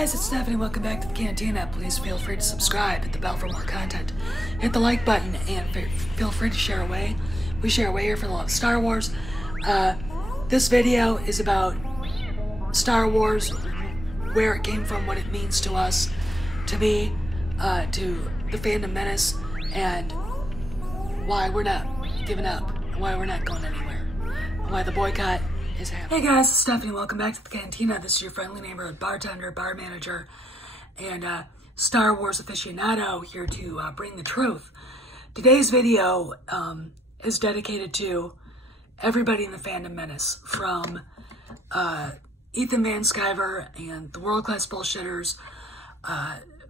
guys, it's Stephanie. Welcome back to the Cantina. Please feel free to subscribe, hit the bell for more content, hit the like button, and feel free to share away. We share away here for the love of Star Wars. This video is about Star Wars, where it came from, what it means to us, to me, to the fandom menace, and why we're not giving up, and why we're not going anywhere, and why the boycott is happening. Hey guys, it's Stephanie. Welcome back to the Cantina. This is your friendly neighborhood bartender, bar manager, and Star Wars aficionado here to bring the truth. Today's video is dedicated to everybody in the fandom menace, from Ethan Van Sciver and the World Class Bullshitters,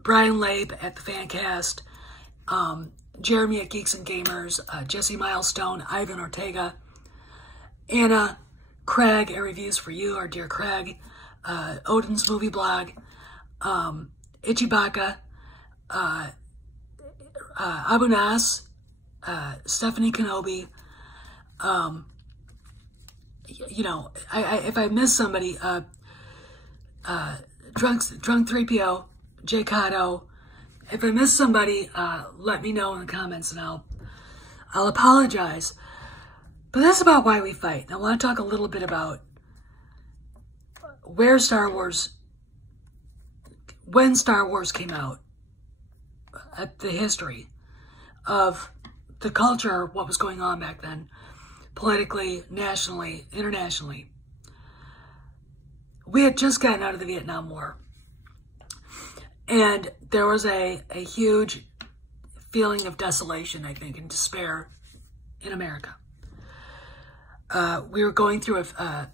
Brian Lape at the Fancast, Jeremy at Geeks and Gamers, Jesse Milestone, Ivan Ortega, Anna, Craig at Reviews for You, our dear Craig, Odin's Movie Blog, Ichibaka, Abu Nas, Stephanie Kenobi. You know, if I miss somebody, Drunk 3PO, Jay Cotto. If I miss somebody, let me know in the comments and I'll apologize. But that's about why we fight. And I want to talk a little bit about when Star Wars came out, at the history of the culture, what was going on back then, politically, nationally, internationally. We had just gotten out of the Vietnam War. And there was a huge feeling of desolation, I think, and despair in America. We were going through an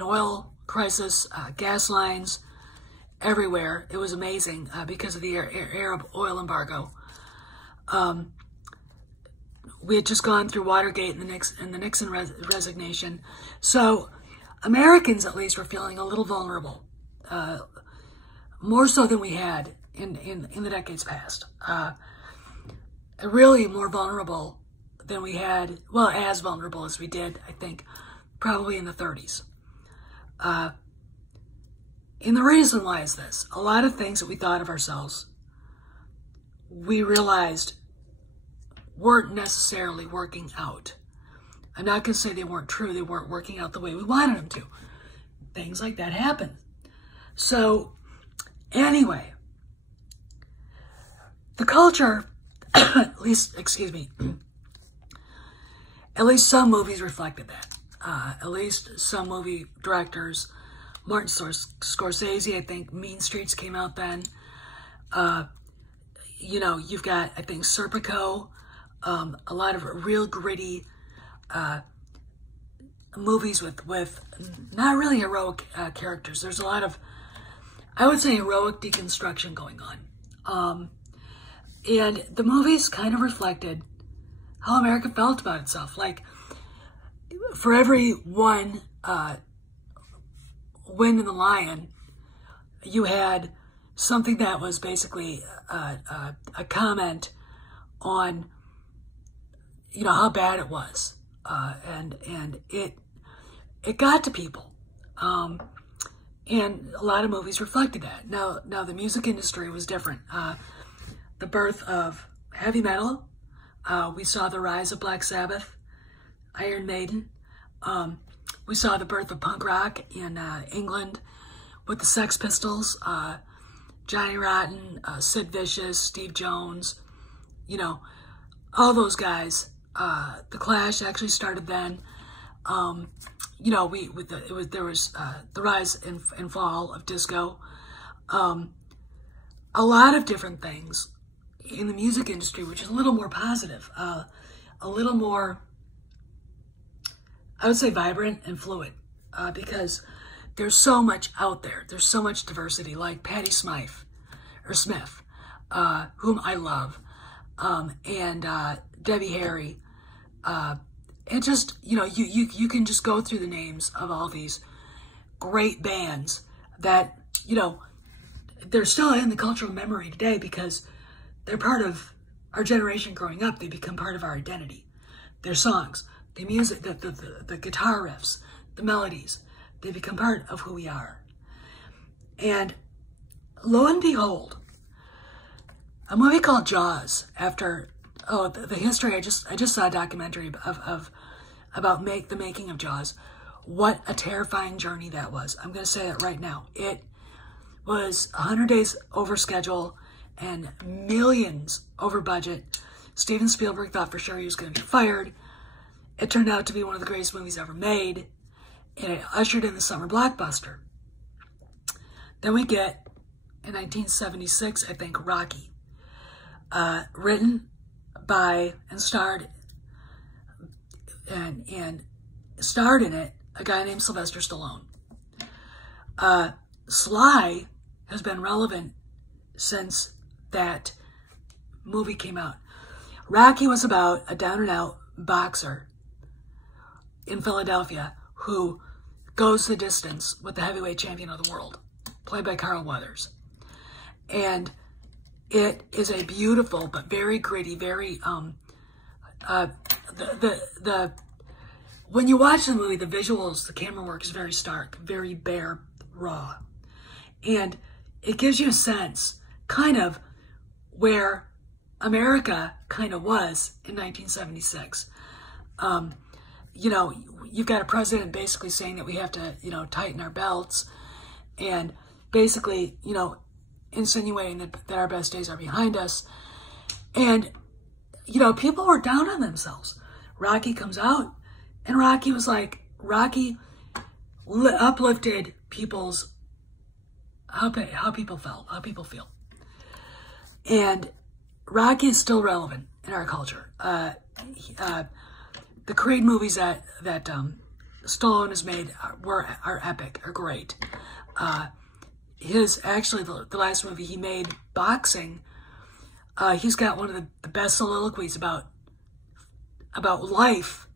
oil crisis, gas lines everywhere. It was amazing because of the Arab oil embargo. We had just gone through Watergate and the Nixon resignation. So Americans, at least, were feeling a little vulnerable, more so than we had in the decades past. Really more vulnerable than we had, well, as vulnerable as we did, I think, probably in the 30s. And the reason why is this. A lot of things that we thought of ourselves, we realized weren't necessarily working out. I'm not going to say they weren't true. They weren't working out the way we wanted them to. Things like that happen. So, anyway, the culture, at least some movies reflected that. At least some movie directors, Martin Scorsese, I think Mean Streets came out then. You know, you've got, I think, Serpico, a lot of real gritty movies with not really heroic characters. There's a lot of, I would say, heroic deconstruction going on. And the movies kind of reflected how America felt about itself. Like, for every one win in the lion, you had something that was basically a comment on, you know, how bad it was, and it got to people, and a lot of movies reflected that. Now the music industry was different. The birth of heavy metal. We saw the rise of Black Sabbath, Iron Maiden. We saw the birth of punk rock in England with the Sex Pistols, Johnny Rotten, Sid Vicious, Steve Jones, you know, all those guys. The Clash actually started then. You know, there was the rise and fall of disco. A lot of different things in the music industry, which is a little more positive, a little more, I would say, vibrant and fluid, because there's so much out there. There's so much diversity, like Patti Smith, whom I love, and Debbie Harry, and just, you know, you can just go through the names of all these great bands that, you know, they're still in the cultural memory today because they're part of our generation growing up. They become part of our identity. Their songs, the music, the guitar riffs, the melodies, they become part of who we are. And lo and behold, a movie called Jaws, after, the history, I just saw a documentary about the making of Jaws. What a terrifying journey that was. I'm going to say it right now. It was 100 days over schedule and millions over budget. Steven Spielberg thought for sure he was going to be fired. It turned out to be one of the greatest movies ever made, and it ushered in the summer blockbuster. Then we get, in 1976, I think, Rocky, written by and starred and starred in it a guy named Sylvester Stallone. Sly has been relevant since that movie came out. Rocky was about a down-and-out boxer in Philadelphia who goes the distance with the heavyweight champion of the world, played by Carl Weathers. And it is a beautiful but very gritty, very when you watch the movie, the visuals, the camera work is very stark, very bare, raw. And it gives you a sense, kind of, where America kind of was in 1976. You know, you've got a president basically saying that we have to, you know, tighten our belts, and basically, you know, insinuating that our best days are behind us. And, you know, people were down on themselves. Rocky comes out, and Rocky was like, Rocky uplifted people's, how people felt, how people feel. And Rocky is still relevant in our culture. The Creed movies that Stallone has made are epic, are great. Actually, the last movie he made, Boxing, he's got one of the best soliloquies about life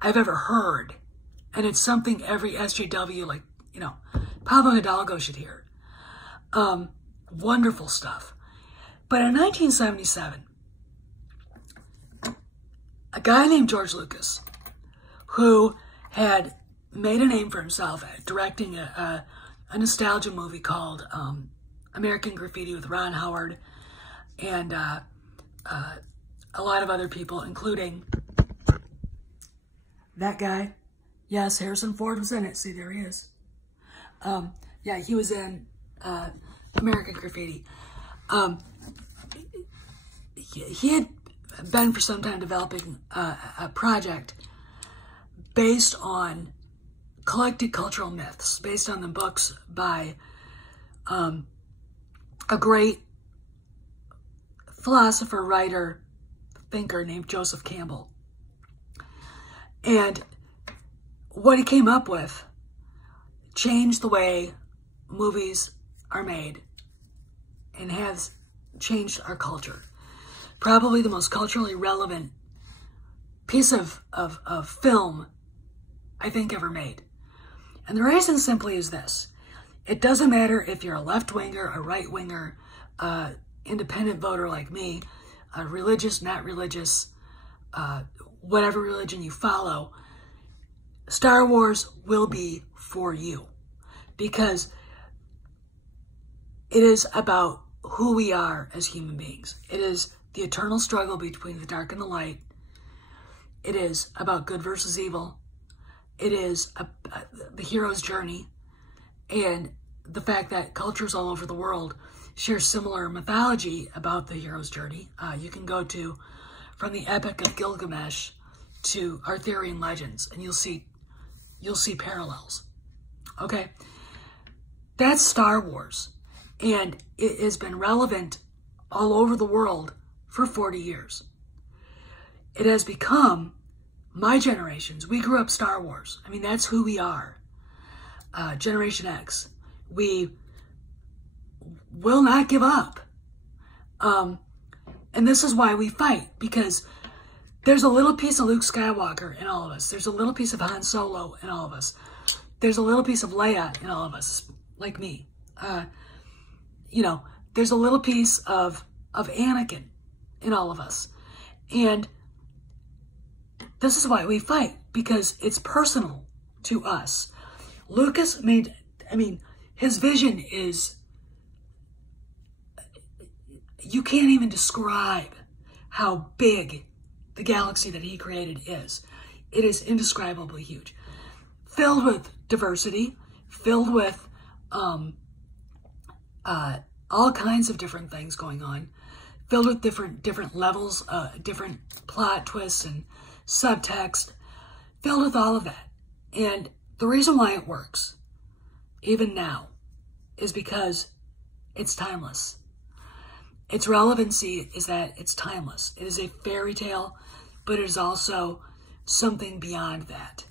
I've ever heard. And it's something every SJW, like, you know, Pablo Hidalgo should hear. Wonderful stuff. But in 1977, a guy named George Lucas, who had made a name for himself directing a nostalgia movie called American Graffiti with Ron Howard and a lot of other people, including that guy. Yes, Harrison Ford was in it. See, there he is. Yeah, he was in American Graffiti. He had been for some time developing a project based on collected cultural myths, based on the books by a great philosopher, writer, thinker named Joseph Campbell. And what he came up with changed the way movies are made and has changed our culture. Probably the most culturally relevant piece of film I think ever made. And the reason simply is this. It doesn't matter if you're a left-winger, a right-winger, independent voter like me, religious, not religious, whatever religion you follow, Star Wars will be for you. Because it is about who we are as human beings. It is the eternal struggle between the dark and the light. It is about good versus evil. It is the hero's journey, and the fact that cultures all over the world share similar mythology about the hero's journey. You can go to, from the Epic of Gilgamesh to Arthurian legends, and you'll see parallels. Okay, that's Star Wars, and it has been relevant all over the world for 40 years. It has become my generations. We grew up Star Wars. I mean, that's who we are. Generation X. We will not give up. And this is why we fight, because there's a little piece of Luke Skywalker in all of us. There's a little piece of Han Solo in all of us. There's a little piece of Leia in all of us, like me. You know, there's a little piece of Anakin in all of us. And this is why we fight, because it's personal to us. Lucas made, I mean, his vision is you can't even describe how big the galaxy that he created is. It is indescribably huge. Filled with diversity, filled with all kinds of different things going on, filled with different levels, different plot twists and subtext, filled with all of that. And the reason why it works, even now, is because it's timeless. Its relevancy is that it's timeless. It is a fairy tale, but it is also something beyond that.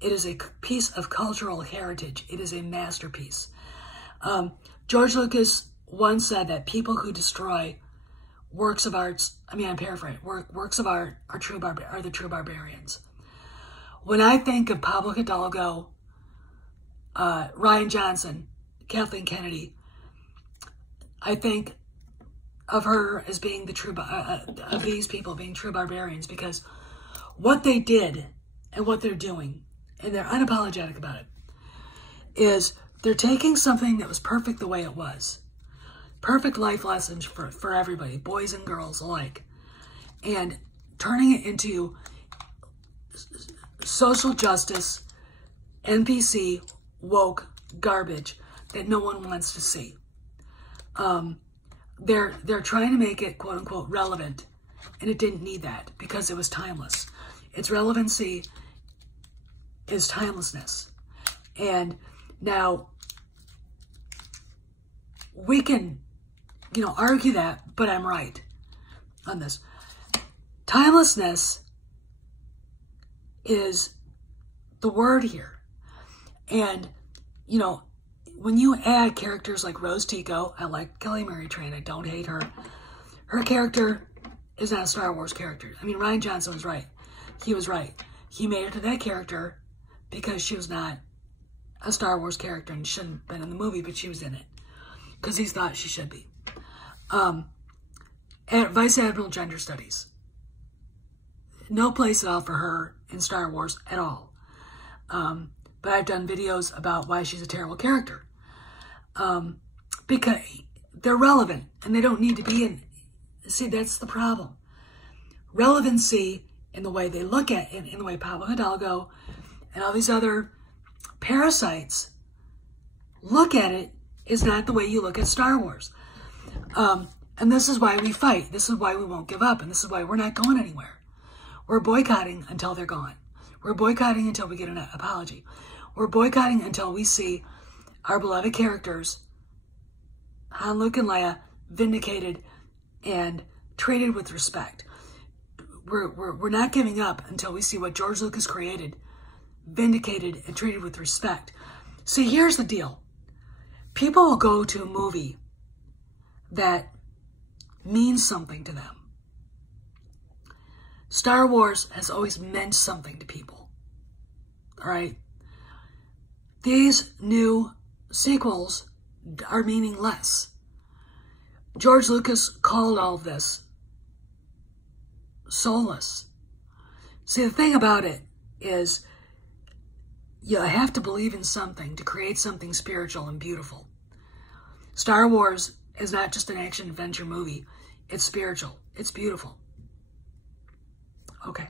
It is a piece of cultural heritage. It is a masterpiece. George Lucas once said that people who destroy works of art, I'm paraphrasing, works of art are the true barbarians. When I think of Pablo Hidalgo, Rian Johnson, Kathleen Kennedy, I think of her as being the true, of these people being true barbarians, because what they did and what they're doing, and they're unapologetic about it, is they're taking something that was perfect the way it was. Perfect life lessons for everybody, boys and girls alike, and turning it into social justice, NPC, woke garbage that no one wants to see. They're trying to make it quote unquote relevant, and it didn't need that because it was timeless. Its relevancy is timelessness. And now we can, argue that, but I'm right on this. Timelessness is the word here. And, when you add characters like Rose Tico, I like Kelly Mary Tran, I don't hate her. Her character is not a Star Wars character. Rian Johnson was right. He was right. He made her to that character because she was not a Star Wars character and shouldn't have been in the movie, but she was in it because he thought she should be. Vice Admiral Gender Studies. No place at all for her in Star Wars at all. But I've done videos about why she's a terrible character. Because they're relevant and they don't need to be in. See, that's the problem. Relevancy in the way they look at it, in the way Pablo Hidalgo and all these other parasites look at it, is not the way you look at Star Wars. And this is why we fight. This is why we won't give up. And this is why we're not going anywhere. We're boycotting until they're gone. We're boycotting until we get an apology. We're boycotting until we see our beloved characters, Han, Luke, and Leia, vindicated and treated with respect. We're not giving up until we see what George Lucas created, vindicated and treated with respect. See, here's the deal. People will go to a movie that means something to them. Star Wars has always meant something to people. All right? These new sequels are meaningless. George Lucas called all of this soulless. See, the thing about it is you have to believe in something to create something spiritual and beautiful. Star Wars is not just an action-adventure movie. It's spiritual. It's beautiful. Okay.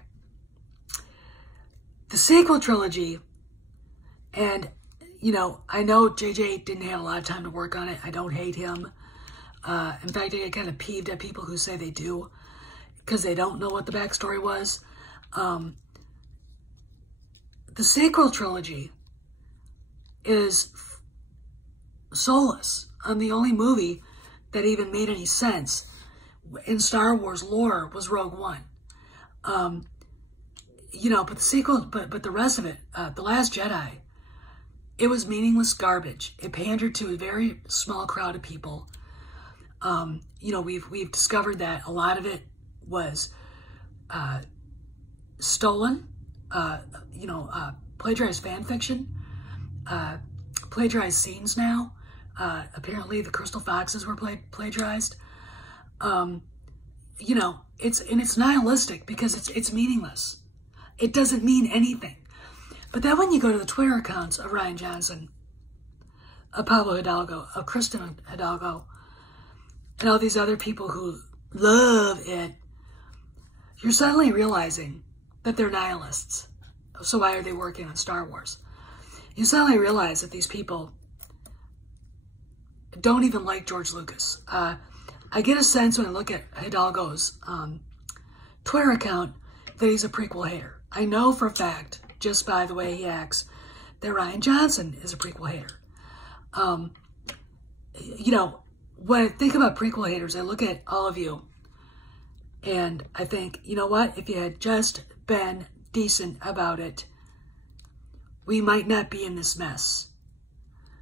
The sequel trilogy, and, I know JJ didn't have a lot of time to work on it. I don't hate him. In fact, I get kind of peeved at people who say they do because they don't know what the backstory was. The sequel trilogy is soulless. The only movie that even made any sense in Star Wars lore was Rogue One. But the sequel, but the rest of it, The Last Jedi, it was meaningless garbage. It pandered to a very small crowd of people. We've discovered that a lot of it was stolen, plagiarized fan fiction, plagiarized scenes now. Apparently the Crystal Foxes were plagiarized. It's nihilistic because it's meaningless. It doesn't mean anything. But then when you go to the Twitter accounts of Rian Johnson, of Pablo Hidalgo, of Kristen Hidalgo, and all these other people who love it, you're suddenly realizing that they're nihilists. So why are they working on Star Wars? You suddenly realize that these people don't even like George Lucas. I get a sense when I look at Hidalgo's Twitter account that he's a prequel hater. I know for a fact, just by the way he acts, that Rian Johnson is a prequel hater. You know, when I think about prequel haters, I look at all of you and I think, you know what? If you had just been decent about it, we might not be in this mess.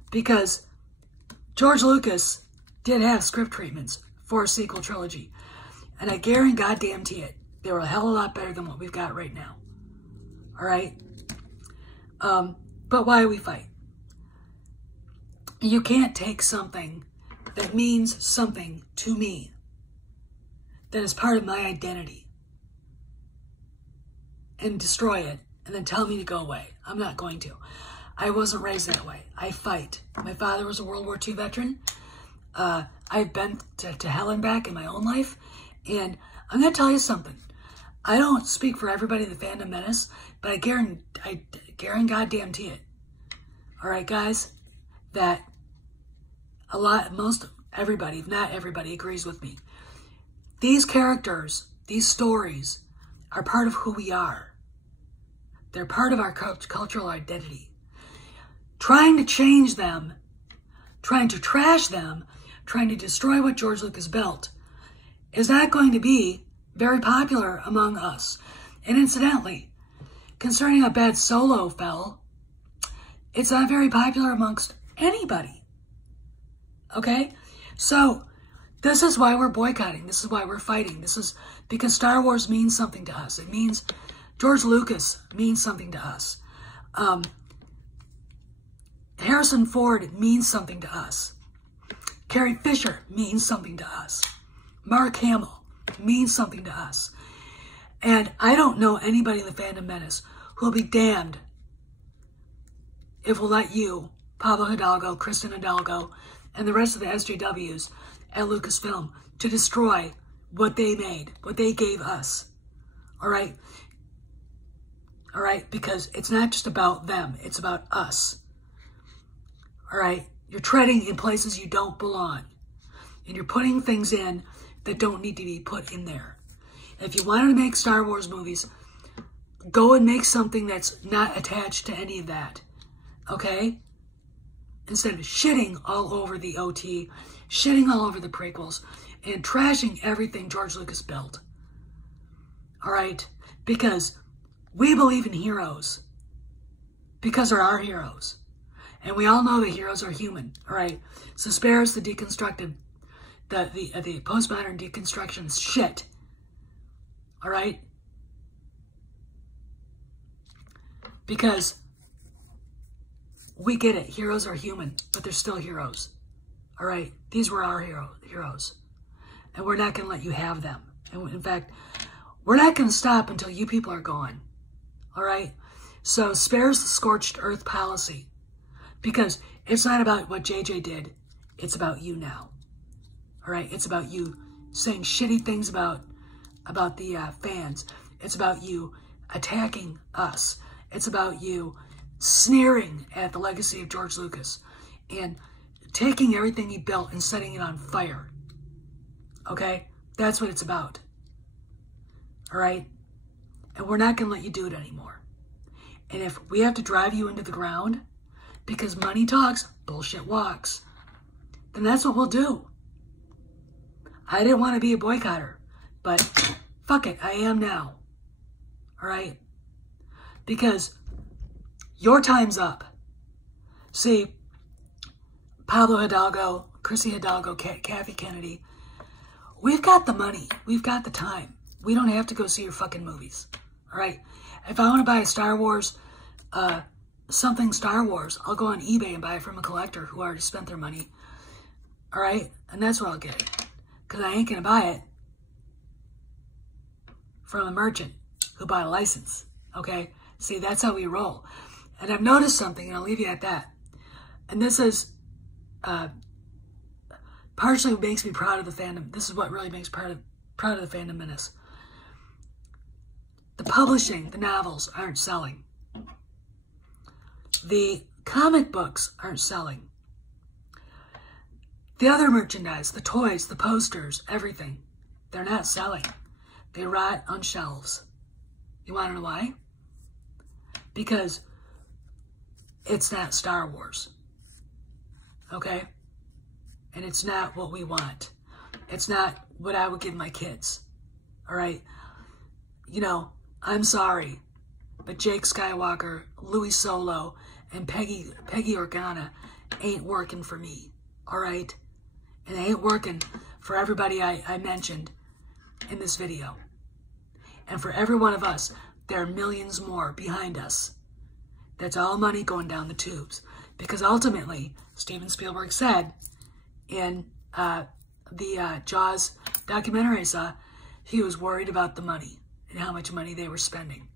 Because George Lucas did have script treatments for a sequel trilogy. And I guarantee it, they were a hell of a lot better than what we've got right now. All right? But why we fight? You can't take something that means something to me, that is part of my identity, and destroy it, and then tell me to go away. I'm not going to. I wasn't raised that way. I fight. My father was a World War II veteran. I've been to hell and back in my own life, and I'm going to tell you something. I don't speak for everybody in the fandom menace, but I guarantee it. All right, guys, that most everybody, if not everybody, agrees with me. These characters, these stories, are part of who we are. They're part of our cultural identity. Trying to change them, trying to trash them, trying to destroy what George Lucas built is not going to be very popular among us. And incidentally, concerning how bad Solo fell, it's not very popular amongst anybody. Okay? So, this is why we're boycotting. This is why we're fighting. This is because Star Wars means something to us. It means George Lucas means something to us. Harrison Ford means something to us. Carrie Fisher means something to us. Mark Hamill means something to us. And I don't know anybody in the fandom menace who will be damned if we'll let you, Pablo Hidalgo, Kristen Hidalgo, and the rest of the SJWs at Lucasfilm to destroy what they made, what they gave us. All right? All right? Because it's not just about them. It's about us. All right? You're treading in places you don't belong. And you're putting things in that don't need to be put in there. And if you wanted to make Star Wars movies, go and make something that's not attached to any of that. Okay? Instead of shitting all over the OT, shitting all over the prequels, and trashing everything George Lucas built. All right? Because we believe in heroes. Because they're our heroes. And we all know that heroes are human. All right? So spare us the deconstructed, the postmodern deconstruction is shit. All right? Because we get it. Heroes are human, but they're still heroes. All right? These were our heroes. And we're not going to let you have them. And in fact, we're not going to stop until you people are gone. All right? So spares the scorched earth policy. Because it's not about what JJ did. It's about you now. All right? It's about you saying shitty things about the fans. It's about you attacking us. It's about you sneering at the legacy of George Lucas and taking everything he built and setting it on fire. Okay? That's what it's about. All right? And we're not going to let you do it anymore. And if we have to drive you into the ground because money talks, bullshit walks, then that's what we'll do. I didn't want to be a boycotter, but fuck it, I am now. All right? Because your time's up. See, Pablo Hidalgo, Chrissy Hidalgo, Kathy Kennedy, we've got the money. We've got the time. We don't have to go see your fucking movies. All right? If I want to buy a Star Wars, something Star Wars, I'll go on eBay and buy it from a collector who already spent their money. All right? And that's where I'll get it. Because I ain't going to buy it from a merchant who bought a license. Okay? See, that's how we roll. And I've noticed something, and I'll leave you at that. And this is part partially what makes me proud of the fandom. This is what really makes me proud of the Fandom Menace. The publishing, the novels aren't selling. The comic books aren't selling. The other merchandise, the toys, the posters, everything, they're not selling. They rot on shelves. You want to know why? Because it's not Star Wars. Okay? And it's not what we want. It's not what I would give my kids. All right? You know, I'm sorry, but Jake Skywalker, Louis Solo, and Peggy Organa ain't working for me. All right? And they ain't working for everybody I mentioned in this video. And for every one of us, there are millions more behind us. That's all money going down the tubes. Because ultimately, Steven Spielberg said in the Jaws documentary I saw, he was worried about the money and how much money they were spending.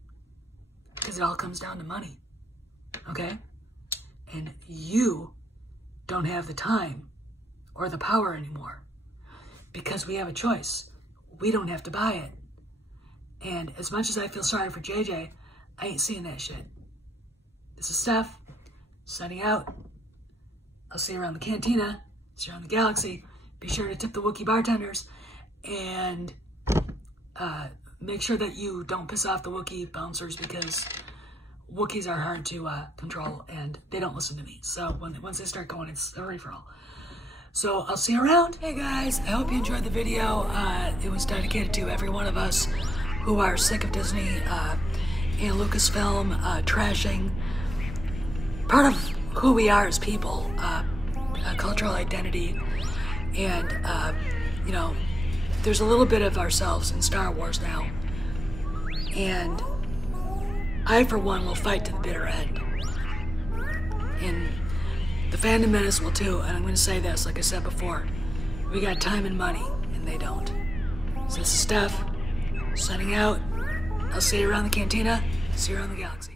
Because it all comes down to money. Okay? And you don't have the time or the power anymore. Because we have a choice. We don't have to buy it. And as much as I feel sorry for JJ, I ain't seeing that shit. This is Steph, signing out. I'll see you around the cantina, see you around the galaxy. Be sure to tip the Wookiee bartenders, and make sure that you don't piss off the Wookiee bouncers, because Wookiees are hard to control, and they don't listen to me. So once they start going, it's a free-for-all. So I'll see you around. Hey guys, I hope you enjoyed the video. It was dedicated to every one of us who are sick of Disney and Lucasfilm trashing part of who we are as people, cultural identity, and you know, there's a little bit of ourselves in Star Wars now, and I for one will fight to the bitter end, and the Fandom Menace will too. And I'm going to say this, like I said before, we got time and money, and they don't. So this is Steph, signing out. I'll see you around the cantina, see you around the galaxy.